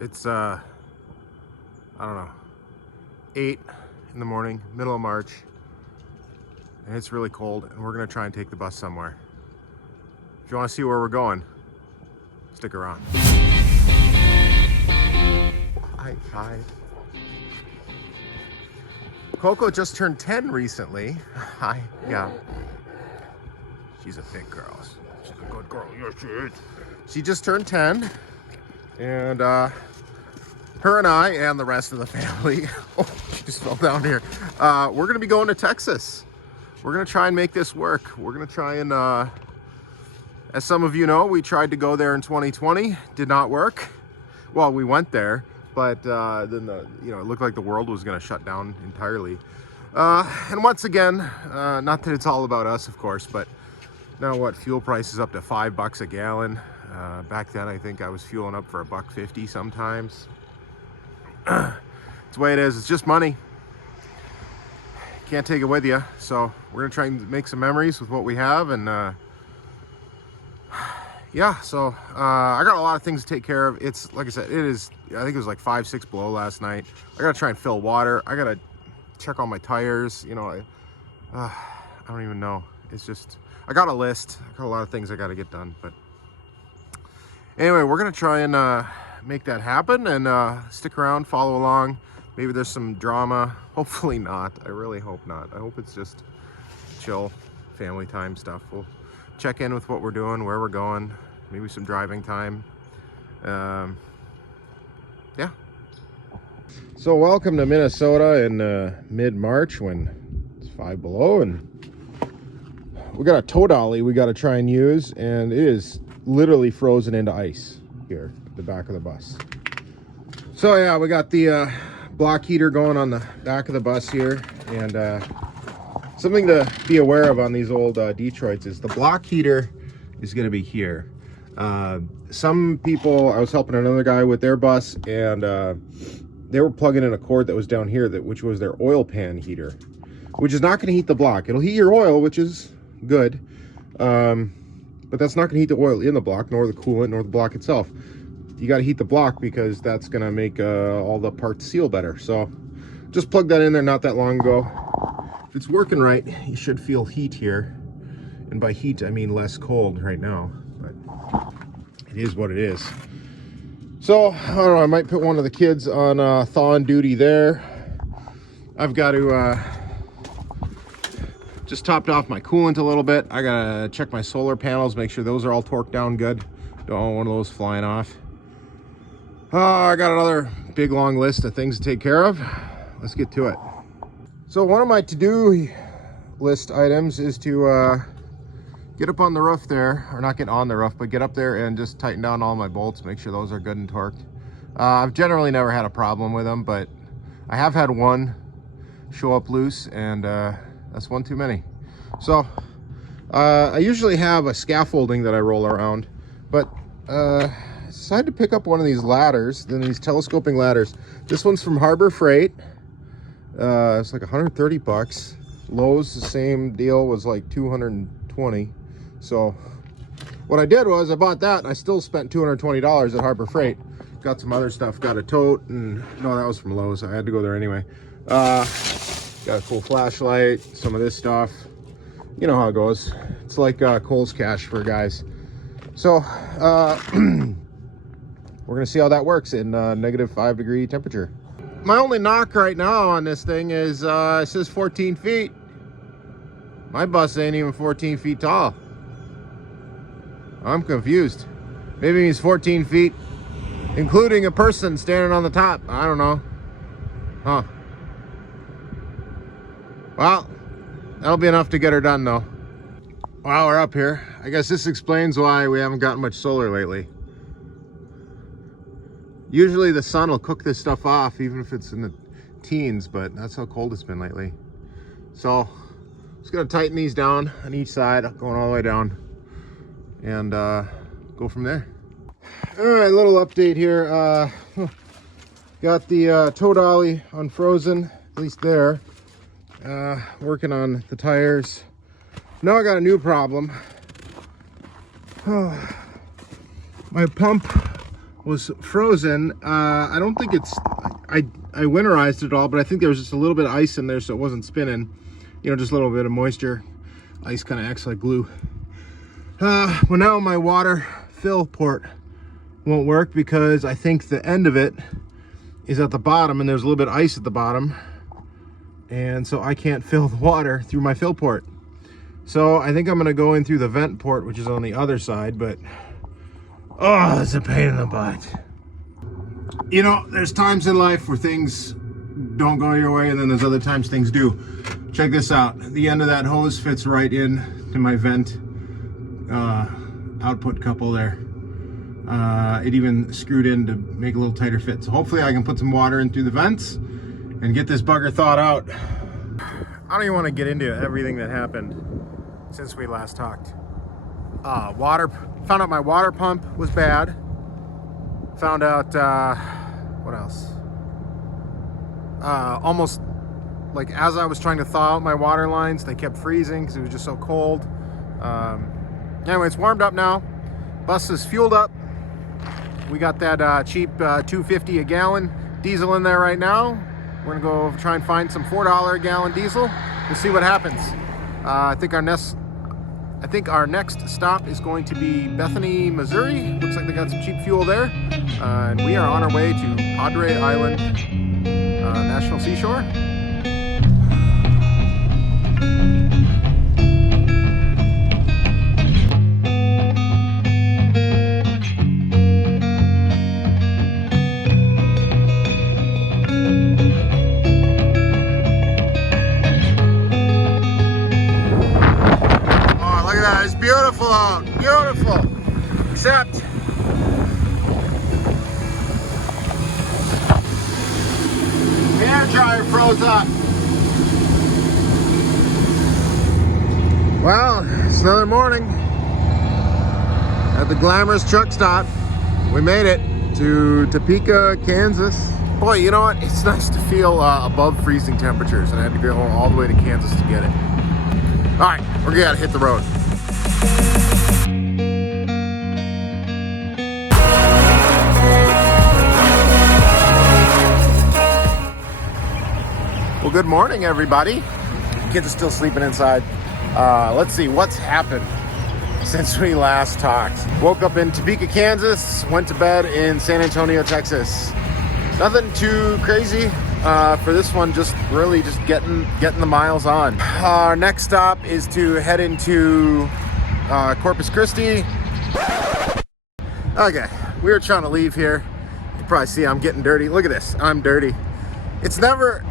It's I don't know, 8 in the morning, middle of March, and it's really cold, and we're gonna try and take the bus somewhere. If you want to see where we're going, stick around. Hi. Coco just turned 10 recently. Hi. Yeah. She's a big girl. She's a good girl. Yes, she is. She just turned 10, and her and I and the rest of the family, oh, she just fell down here. We're gonna be going to Texas. We're gonna try and make this work. We're gonna try and, as some of you know, we tried to go there in 2020, did not work. Well, we went there, but then it looked like the world was gonna shut down entirely. And once again, not that it's all about us, of course, but now what, fuel prices up to $5 a gallon. Back then, I think I was fueling up for $1.50 sometimes. It's the way it is. It's just money. Can't take it with you. So we're gonna try and make some memories with what we have, and yeah. So I got a lot of things to take care of. It's like I said, it is. I think it was like 5-6 below last night. I gotta try and fill water. I gotta check all my tires. I don't even know. It's just I got a list. I got a lot of things I got to get done. But anyway, we're gonna try and make that happen, and stick around, follow along. Maybe there's some drama. Hopefully not. I really hope not. I hope it's just chill family time stuff. We'll check in with what we're doing, where we're going, maybe some driving time. Yeah. So welcome to Minnesota in mid-March when it's 5 below, and we got a tow dolly we got to try and use, and it is literally frozen into ice here at the back of the bus. So yeah, we got the block heater going on the back of the bus here, and something to be aware of on these old Detroits is the block heater is going to be here. Some people, I was helping another guy with their bus, and they were plugging in a cord that was down here, which was their oil pan heater, which is not going to heat the block. It'll heat your oil, which is good, but that's not going to heat the oil in the block, nor the coolant, nor the block itself. You got to heat the block because that's going to make all the parts seal better. So just plugged that in there not that long ago. If it's working right, you should feel heat here, and by heat I mean less cold right now, but it is what it is. So I don't know, I might put one of the kids on thawing duty there. I've got to just topped off my coolant a little bit. I gotta check my solar panels, make sure those are all torqued down good. Don't want one of those flying off. I got another big long list of things to take care of. Let's get to it. So one of my to-do list items is to get up on the roof there, or not get on the roof, but get up there and just tighten down all my bolts, make sure those are good and torqued. I've generally never had a problem with them, but I have had one show up loose, and that's one too many. So I usually have a scaffolding that I roll around, but I decided to pick up one of these ladders, these telescoping ladders. This one's from Harbor Freight. It's like 130 bucks. Lowe's, the same deal, was like 220. So what I did was I bought that, and I still spent $220 at Harbor Freight. Got some other stuff, got a tote, and no, that was from Lowe's. I had to go there anyway. Got a cool flashlight, some of this stuff. You know how it goes. It's like Kohl's Cash for guys. So we're gonna see how that works in -5 degree temperature. My only knock right now on this thing is it says 14 feet. My bus ain't even 14 feet tall. I'm confused. Maybe it means 14 feet, including a person standing on the top. I don't know. Huh. Well, that'll be enough to get her done though. While we're up here, I guess this explains why we haven't gotten much solar lately. Usually the sun will cook this stuff off, even if it's in the teens, but that's how cold it's been lately. So, just gonna tighten these down on each side, going all the way down, and go from there. All right, little update here. Got the tow dolly unfrozen, at least there. Working on the tires. Now I got a new problem. My pump was frozen. I don't think it's, I winterized it all, but I think there was just a little bit of ice in there, so it wasn't spinning. You know, just a little bit of moisture. Ice kind of acts like glue. Well, now my water fill port won't work because I think the end of it is at the bottom, and there's a little bit of ice at the bottom, and so I can't fill the water through my fill port. So I think I'm going to go in through the vent port, which is on the other side, but oh, it's a pain in the butt. You know, there's times in life where things don't go your way, and then there's other times things do. Check this out. The end of that hose fits right in to my vent output couple there. It even screwed in to make a little tighter fit. So hopefully I can put some water in through the vents and get this bugger thawed out. I don't even want to get into everything that happened since we last talked. Found out my water pump was bad. Found out, what else? Almost, like, as I was trying to thaw out my water lines, they kept freezing because it was just so cold. Anyway, it's warmed up now. Bus is fueled up. We got that cheap $2.50 a gallon diesel in there right now. We're gonna go try and find some $4 a gallon diesel. We'll see what happens. I think our next stop is going to be Bethany, Missouri. Looks like they got some cheap fuel there. And we are on our way to Padre Island National Seashore. It's beautiful out, beautiful. Except the air dryer froze up. Well, it's another morning at the glamorous truck stop. We made it to Topeka, Kansas. Boy, you know what? It's nice to feel above freezing temperatures, and I had to go all the way to Kansas to get it. All right, we're gonna hit the road. Well, good morning, everybody. Kids are still sleeping inside. Let's see what's happened since we last talked. Woke up in Topeka, Kansas, went to bed in San Antonio, Texas. Nothing too crazy for this one, just really just getting the miles on. Our next stop is to head into Corpus Christi. Okay, we were trying to leave here. You probably see I'm getting dirty. Look at this, I'm dirty. It's never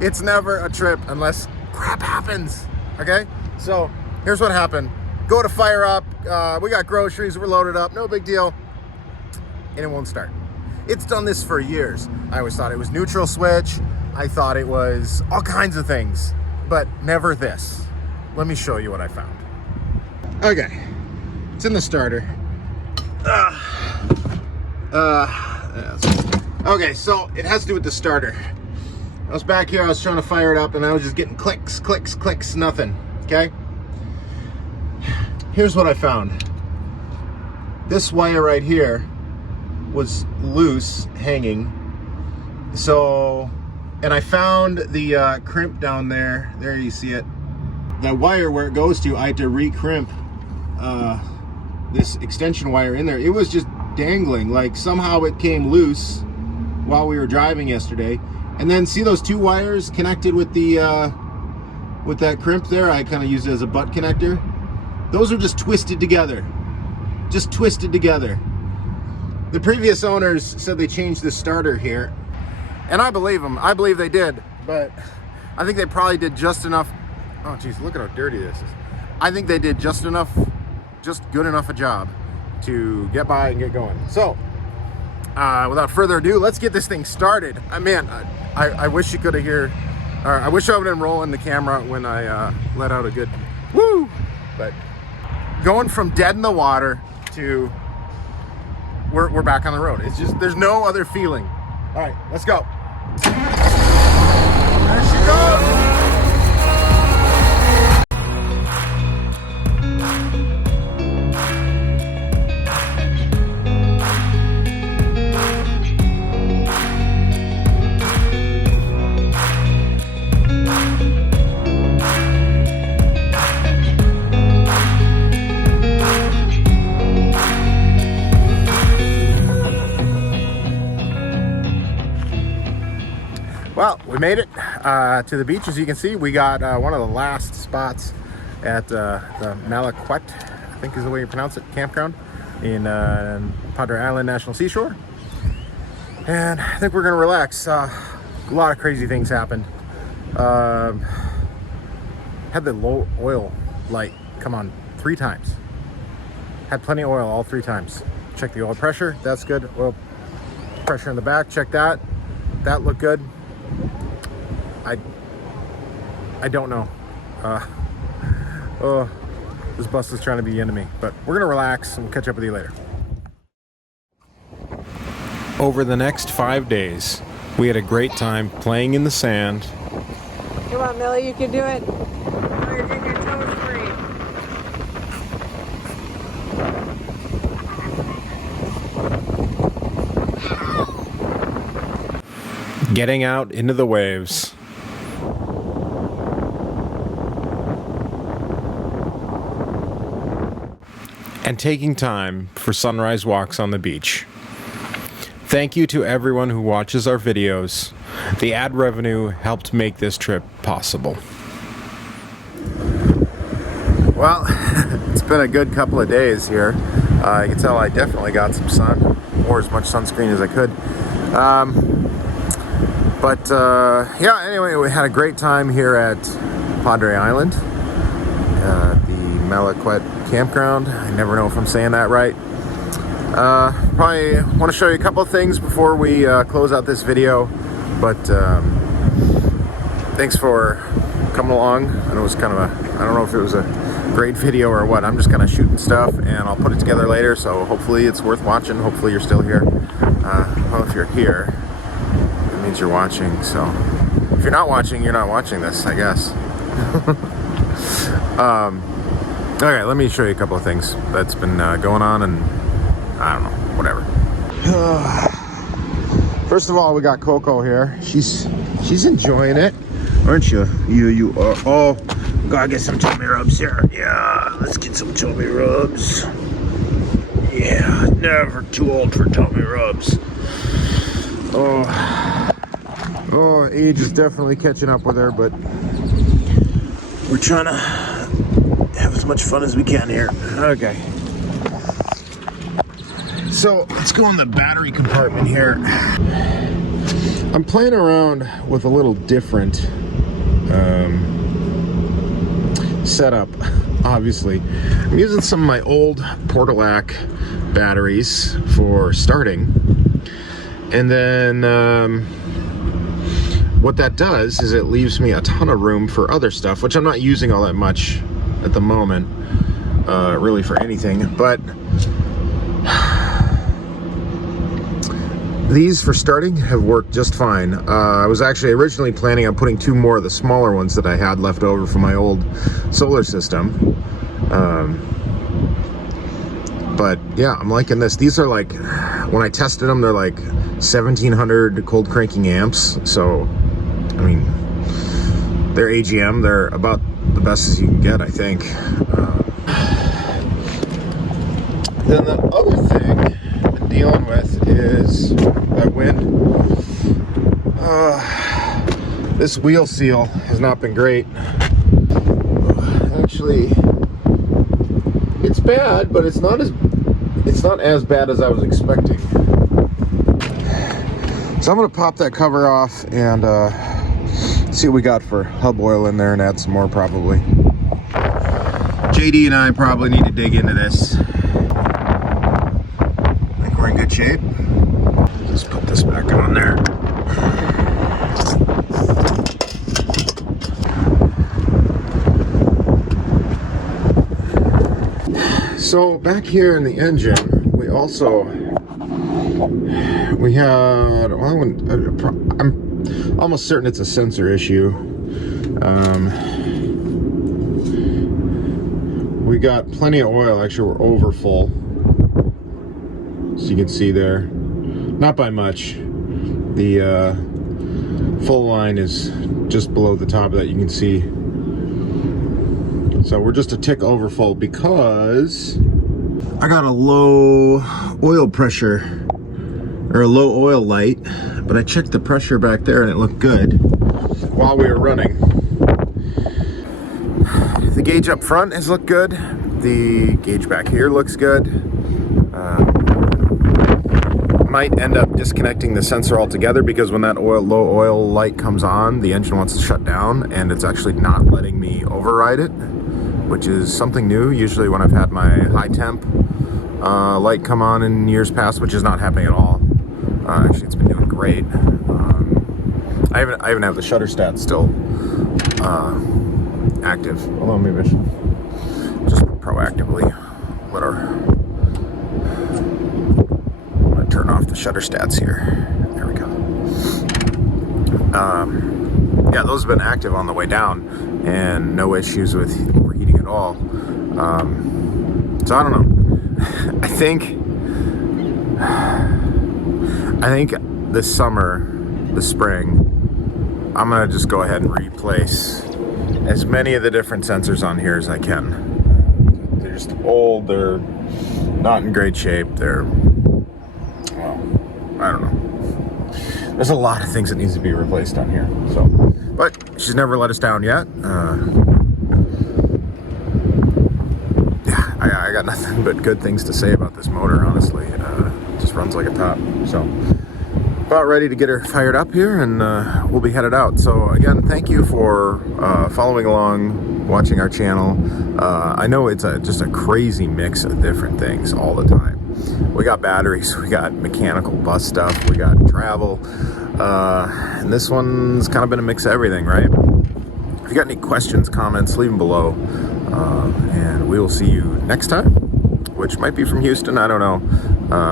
a trip unless crap happens, okay? So here's what happened. Go to fire up, we got groceries, we're loaded up, no big deal, and it won't start. It's done this for years. I always thought it was neutral switch. I thought it was all kinds of things, but never this. Let me show you what I found. Okay, it's in the starter. Okay, so it has to do with the starter. I was back here, I was trying to fire it up, and I was just getting clicks, clicks, clicks, nothing, okay? Here's what I found. This wire right here was loose, hanging. So, and I found the crimp down there. There you see it. That wire where it goes to, I had to re-crimp this extension wire in there. It was just dangling, like somehow it came loose while we were driving yesterday. And then see those two wires connected with the with that crimp there? I kind of used it as a butt connector. Those are just twisted together. Just twisted together. The previous owners said they changed the starter here, and I believe them. I believe they did, but I think they probably did just enough. Oh geez, look at how dirty this is. I think they did just good enough a job to get by and get going. So without further ado, let's get this thing started. I wish you could have heard, or I wish I would have been rolling the camera when I let out a good woo. But going from dead in the water to we're back on the road. It's just, there's no other feeling. All right, let's go. There she goes. Well, we made it to the beach. As you can see, we got one of the last spots at the Malaquet, I think is the way you pronounce it, campground in Padre Island National Seashore. And I think we're gonna relax. A lot of crazy things happened. Had the low oil light come on 3 times. Had plenty of oil all 3 times. Check the oil pressure, that's good. Oil pressure in the back, check that. That looked good. I don't know. Oh, this bus is trying to be into me, but we're gonna relax and we'll catch up with you later. Over the next 5 days, we had a great time playing in the sand. Come on, Millie, you can do it. Oh, you're getting your toes free. Getting out into the waves. And taking time for sunrise walks on the beach. Thank you to everyone who watches our videos. The ad revenue helped make this trip possible. Well, it's been a good couple of days here. You can tell I definitely got some sun, or as much sunscreen as I could. Yeah, anyway, we had a great time here at Padre Island, the Malaquet campground. I never know if I'm saying that right. Probably want to show you a couple of things before we close out this video, but thanks for coming along. I know it was kind of I don't know if it was a great video or what. I'm just kind of shooting stuff and I'll put it together later, so hopefully it's worth watching. Hopefully you're still here. Well, if you're here, it means you're watching, so if you're not watching, you're not watching this, I guess. Okay, let me show you a couple of things that's been going on, and I don't know, whatever. First of all, we got Coco here. She's enjoying it, aren't you? You are. Oh, gotta get some tummy rubs here. Yeah, let's get some tummy rubs. Yeah, never too old for tummy rubs. Oh, age is definitely catching up with her, but we're trying to have as much fun as we can here. Okay. So let's go in the battery compartment here. I'm playing around with a little different setup, obviously. I'm using some of my old Portalac batteries for starting. And then what that does is it leaves me a ton of room for other stuff, which I'm not using all that much at the moment, really for anything. But these for starting have worked just fine. I was actually originally planning on putting 2 more of the smaller ones that I had left over from my old solar system. But yeah, I'm liking this. These are like, when I tested them, they're like 1700 cold cranking amps. So, I mean, they're AGM. They're about the best as you can get, I think. Then the other thing I've been dealing with is that wind. This wheel seal has not been great. Actually, it's bad, but it's not as bad as I was expecting. So I'm gonna pop that cover off and see what we got for hub oil in there and add some more probably. JD and I probably need to dig into this. I think we're in good shape. Let's put this back on there. So back here in the engine, we had, well, I'm almost certain it's a sensor issue. We got plenty of oil. Actually, we're over full, so you can see there, not by much. The full line is just below the top of that, you can see. So we're just a tick over full because I got a low oil pressure or a low oil light, but I checked the pressure back there and it looked good while we were running. The gauge up front has looked good. The gauge back here looks good. Might end up disconnecting the sensor altogether because when that low oil light comes on, the engine wants to shut down and it's actually not letting me override it, which is something new. Usually when I've had my high temp light come on in years past, which is not happening at all. Actually, it's been doing great. I even have the shutter stat still active. Hold on, maybe I should just proactively let our turn off the shutter stats here. There we go. Yeah, those have been active on the way down and no issues with overheating at all. So I don't know. I think this summer, this spring, I'm gonna just go ahead and replace as many of the different sensors on here as I can. They're just old, they're not in great shape, they're, well, I don't know. There's a lot of things that needs to be replaced on here. So, but she's never let us down yet. Yeah, I got nothing but good things to say about this motor, honestly. Just runs like a top. So, about ready to get her fired up here, and we'll be headed out. So again, thank you for following along, watching our channel. I know it's just a crazy mix of different things all the time. We got batteries, we got mechanical bus stuff, we got travel, and this one's kind of been a mix of everything, right? If you got any questions, comments, leave them below, and we will see you next time, which might be from Houston, I don't know.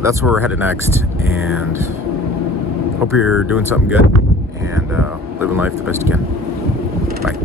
That's where we're headed next, and hope you're doing something good and living life the best you can. Bye.